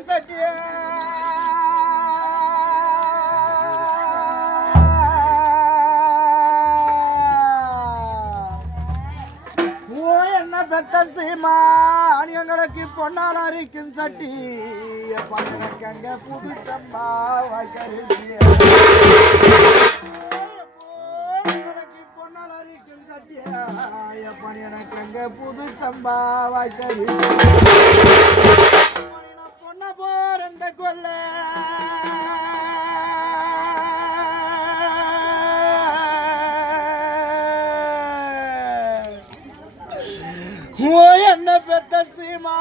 அரிக்கும் சட்டிய பெத்த சீமா எங்களுக்கு பொன்னால் அரிக்கும் சட்டி பணக்கங்க புது சம்பா வாய்க்கரிசிய பொன்னால் அரிக்கும் சட்டிய பணியனக்கங்க புது சம்பா வாய்க்கரி பொன்ன போறந்த கொல்ல என்ன பெத்த சீமா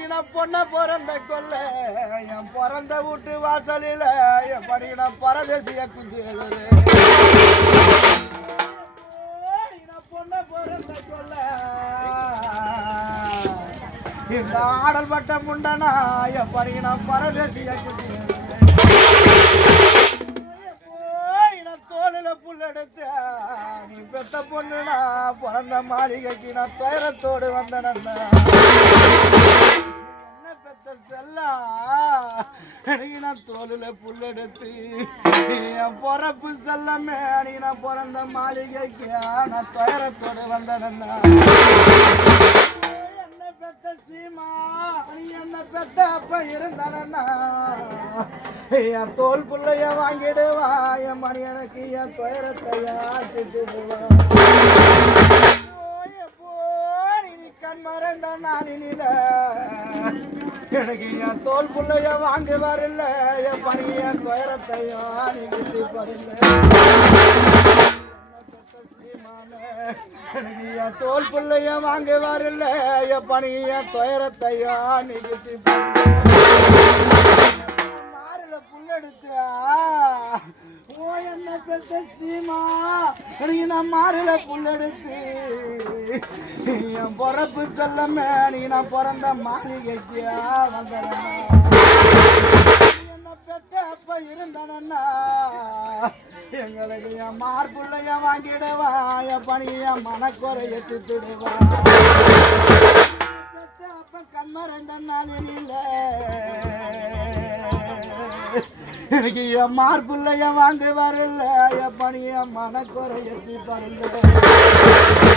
இன பொண்ண பிறந்த கொல்ல என் பிறந்த வீட்டு வாசலில என் படின பரதேசிய குந்தியல் பொண்ண பிறந்த கொல்ல இந்த ஆடல் பட்ட முண்டனா என் படின பரதேசிய குந்தியல் தோளில புல்லெடுத்த நீ பெத்த பொண்ணுனா பிறந்த மாளிகைக்கு நான் துயரத்தோடு வந்தேன் என்ன பெத்த செல்லா எனக்கு நான் தோளில புல்லெடுத்து என் பிறப்பு செல்லமே நீ நான் பிறந்த மாளிகைக்கு நான் துயரத்தோடு வந்தேன் என்ன பெத்த சீமா நீ என்ன பெத்த அப்ப இருந்தானா என் தோல் புள்ளைய வாங்கிடுவா என் மணி எனக்கு என் துயரத்தையா திட்டுவா நீ கண் மறைந்த நாளினில எனக்கு என் தோல் புள்ளைய வாங்கி வரல என் பணி என் துயரத்தையும் நீ கிட்டி வரல எனக்கு என் தோல் புள்ளைய வாங்கி வரல என் பணி என் துயரத்தையும் நீ கிட்டி புல்லெடுத்தா ஓ என்ன பெத்த சீமா நீ நான் மாறல புல்லெடுத்து என் பிறப்பு செல்லமே நீ நான் பிறந்த மாளிகைக்கியா வந்த என்ன பெத்த அப்ப இருந்தனா எங்களுக்கு என் மார்புள்ளைய வாங்கிடுவா என் பணிய மனக்குறைய திட்டுடுவா பெத்த அப்ப கண்மறைந்த நாளில் எனக்கு என் மார்புள்ளைய வாங்க வரல என் பணிய மனக்குறைய வரல